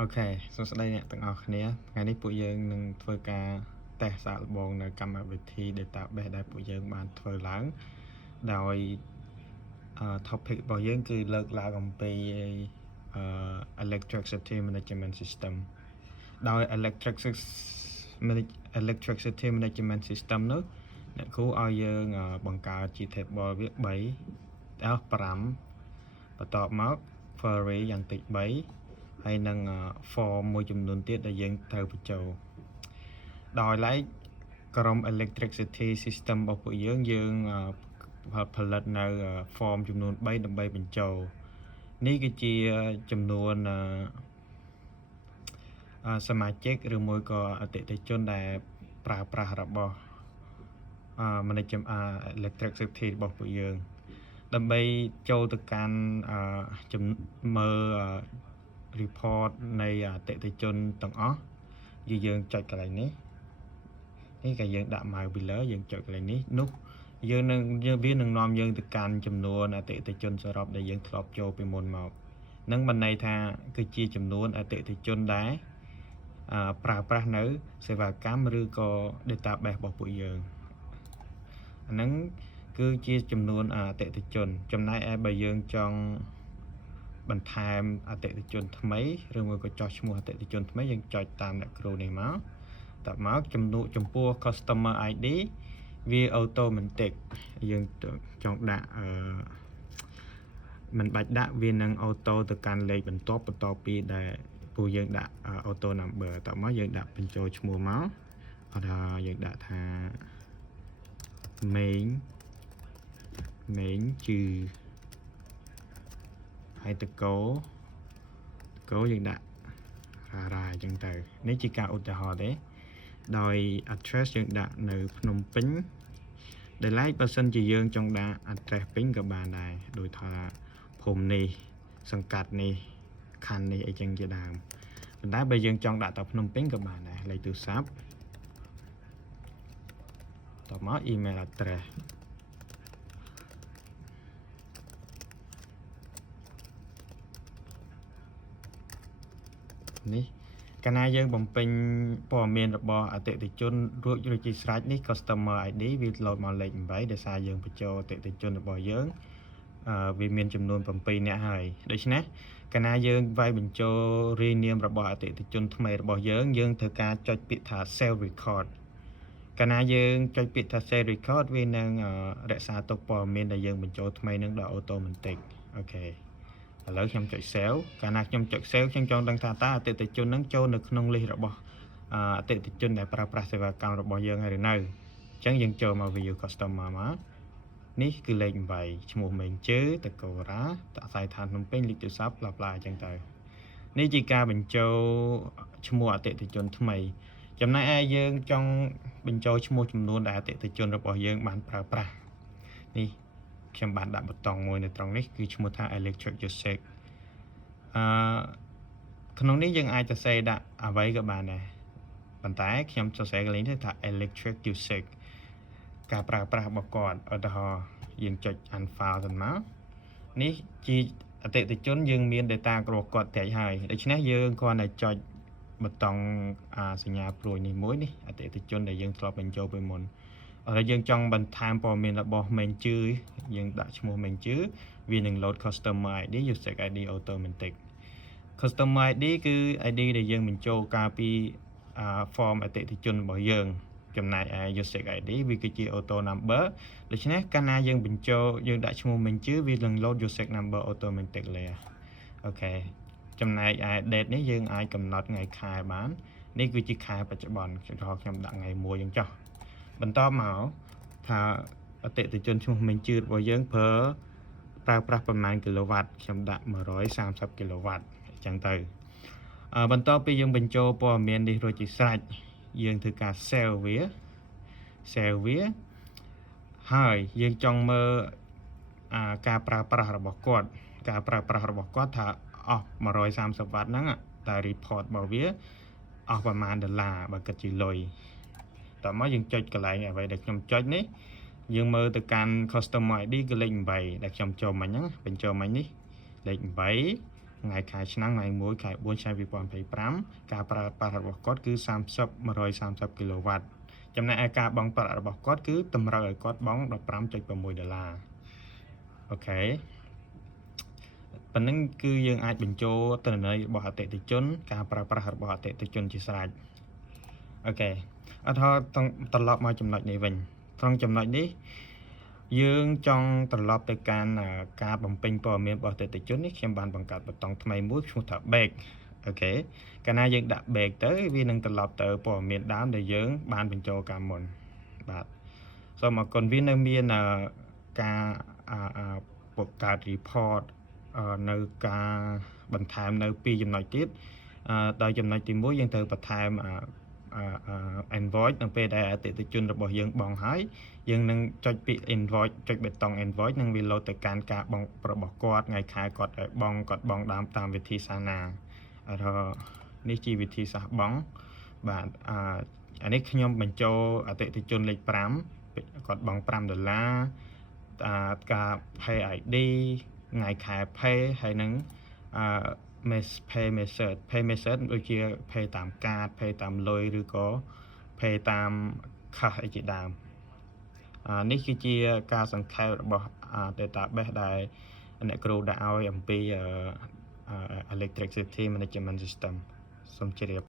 អូខេសួស្តីអ្នកទាំងអស់គ្នាថ្ងៃនេះពួកយើងនឹងធ្វើការតេស្តសាកល្បងនៅកម្មវិធី database ដែលពួកយើងបានធ្វើឡើងដោយ topic របស់យើងគឺលើកឡើងអំពី electricity management system ដោយ electricity management system នោះអ្នកគ្រូឲ្យយើងបង្កើតជា table វា3ដល់5បន្ទាប់មក query យ៉ាងតិច3ហើយនឹង form មួយចំនួនទៀតដែលយើងត្រូវបញ្ចូលដោយឡែកក្រុម electricity system របស់ពួកយើងផលិតនៅ form ចំនួន3ដើម្បីបញ្ចូលនេះគឺជាចំនួនសមាជិកឬមួយក៏អតិថិជនដែលប្រើប្រាស់របស់ management electricity របស់ពួកយើងដើម្បីចូលទៅកាន់មើល report នៃអតិថិជនទាំងអស់យើងចុចកន្លែងនេះក៏យើងដាក់ mouse wheel យើងចុចកន្លែងនេះនោះវានឹងនាំយើងទៅកាន់ចំនួនអតិថិជនសរុបដែលយើងធ្លាប់ចូលពីមុនមកនឹងបានន័យថាគឺជាចំនួនអតិថិជនដែលប្រើប្រាស់នៅសេវាកម្មឬក៏ database របស់ពួកយើងអាហ្នឹងគឺជាចំនួនអតិថិជនចំណែកឯបើយើងចង់បន្ថែមអតិថិជនថ្មីឬមួយក៏ចោះឈ្មោះអតិថិជនថ្មីយើងចុចតាមអ្នកគ្រូនេះមកតើមកចំពោះ customer ID វា automatic យើងចង់ដាក់មិនបាច់ដាក់វានឹង auto ទៅកាន់លេខបន្ទាប់បន្តពីដែលពួកយើងដាក់ auto number តើមកយើងដាក់បញ្ចូលឈ្មោះមកអត់ថាយើងដាក់ថា main គឺហើយតកោយើងដាក់រាអញ្ចឹងទៅនេះជាការឧទាហរណ៍ទេដោយ address យើងដាក់នៅភ្នំពេញដែលឡែកបើសិនជាយើងចង់ដាក់ address ពេញក៏បានដែរដូចថាភូមិនេះសង្កាត់នេះខណ្ឌនេះអីចឹងជាដើមប៉ុន្តែបើយើងចង់ដាក់តែភ្នំពេញក៏បានដែរលេខទូរស័ព្ទតមក email addressនេះកាលណាយើងបំពេញព័ត៌មានរបស់អតិថិជនរួចជាស្រេចនេះ customer ID វាលោតមកលេខ8ដោយសារយើងបញ្ចូលអតិថិជនរបស់យើងវាមានចំនួន7នាក់ហើយដូច្នេះកាលណាយើងវាយបញ្ចូល rename របស់អតិថិជនថ្មីរបស់យើងត្រូវការចុចពាក្យថា save record កាលណាយើងចុចពាក្យថា save record វានឹងរក្សាទុកព័ត៌មានដែលយើងបញ្ចូលថ្មីនឹងដល់ automatic អូខេឥឡូវខ្ញុំចុច save កាលណាខ្ញុំចុច save ខ្ញុំចង់ដឹងថាតើអតិថិជននឹងចូលនៅក្នុង list របស់អតិថិជនដែលប្រើប្រាស់សេវាកម្មរបស់យើងហើយឬនៅអញ្ចឹងយើងចូលមក view customer មកនេះគឺលេខ8ឈ្មោះមេងជើតកូរ៉ាតអាស័យដ្ឋានភ្នំពេញលេខទូរស័ព្ទbla blaអញ្ចឹងទៅនេះជាការបញ្ចូលឈ្មោះអតិថិជនថ្មីចំណែកឯយើងចង់បញ្ចូលឈ្មោះចំនួនដែលអតិថិជនរបស់យើងបានប្រើប្រាស់នេះខ្ញុំបានដាក់ប៊ូតុងមួយនៅត្រង់នេះគឺឈ្មោះថា electric usage ក្នុងនេះយើងអាចសរសេរដាក់អ្វីក៏បានដែរប៉ុន្តែខ្ញុំសរសេរកន្លែងនេះថា electric usage ការប្រើប្រាស់របស់គាត់ឧទាហរណ៍យើងចុច unfile ទៅមកនេះជាអតិថិជនយើងមាន data របស់គាត់តិចហើយដូច្នេះយើងគ្រាន់តែចុចប៊ូតុងសញ្ញាព្រួយនេះមួយនេះអតិថិជនដែលយើងធ្លាប់បញ្ចូលពីមុនហើយយើងចង់បន្ថែមព័ត៌មានរបស់ main ជឿយើងដាក់ឈ្មោះ main ជឿវានឹង load customer ID user ID automatic customer ID គឺ ID ដែលយើងបញ្ចូលកាលពី form អតិថិជនរបស់យើងចំណែកឯ user ID វាគឺជា auto number ដូច្នេះកាលណាយើងបញ្ចូលយើងដាក់ឈ្មោះ main ជឿវានឹង load user number automatically អូខេចំណែកឯ date នេះយើងអាចកំណត់ថ្ងៃខែបាននេះគឺជាខែបច្ចុប្បន្នខ្ញុំដាក់ថ្ងៃ1អញ្ចឹងចុះបន្តមកថាអតិថិជនឈ្មោះមេងជឿរបស់យើងប្រើប្រាស់ប្រមាណគីឡូវ៉ាត់ខ្ញុំដាក់130គីឡូវ៉ាត់អញ្ចឹងទៅបន្ទាប់ពីយើងបញ្ចូលព័ត៌មាននេះរួចជាស្រេចយើងធ្វើការ save វាហើយយើងចង់មើលការប្រើប្រាស់របស់គាត់ថាអស់130វ៉ាត់ហ្នឹងតែ report របស់វាអស់ប្រមាណដុល្លារបើគិតជាលុយតោះមកយើងចុចកន្លែងអ្វីដែលខ្ញុំចុចនេះយើងមើលទៅកាន់ customer ID គឺលេខ8ដែលខ្ញុំចូលមិញហ្នឹងបញ្ចូលមិញនេះលេខ8 ngày khaiឆ្នាំngàyមួយខែ4ឆ្នាំ2025ការប្រើប្រាស់របស់គាត់គឺ130 kW ចំណែកឯការបង់ប្រាក់របស់គាត់គឺតម្រូវឲ្យគាត់បង់$15.6 អូខេប៉ុណ្ណឹងគឺយើងអាចបញ្ចូលទិន្នន័យរបស់អតិថិជនការប្រើប្រាស់របស់អតិថិជនជាស្រេចអូខេអត់ហើយត្រឡប់មកចំណុចនេះវិញត្រង់ចំណុចនេះយើងចង់ត្រឡប់ទៅកាន់ការបំពេញព័ត៌មានរបស់អតិថិជននេះខ្ញុំបានបង្កើតប៊ូតុងថ្មីមួយឈ្មោះថា back អូខេកាលណាយើងដាក់ back ទៅវានឹងត្រឡប់ទៅព័ត៌មានដើមដែលយើងបានបញ្ចូលកាលមុនបាទសូមអរគុណវានៅមានការបង្កើត report នៅការបន្ថែមនៅ2ចំណុចទៀតដោយចំណុចទី1យើងត្រូវបន្ថែមinvoice នៅពេលដែលអតិថិជនរបស់យើងបង់ហើយយើងនឹងចុចពី invoice ចុចប៊ូតុង invoice នឹងវាលោតទៅកាន់ការបង់របស់គាត់ថ្ងៃខែគាត់ឲ្យបង់គាត់បង់តាមវិធីសាស្ត្រណានេះជាវិធីសាស្ត្របង់បាទអានេះខ្ញុំបញ្ចូលអតិថិជនលេខ5គាត់បង់$5ការ pay ID ថ្ងៃខែ pay ហើយនឹងpay method ដូចជា pay តាមកាត pay តាមលុយឬក៏ pay តាម cash អីជាដើមនេះគឺជាការសង្ខេបរបស់ database ដែលអ្នកគ្រូដាក់ឲ្យអំពី electricity management system សូមជម្រាប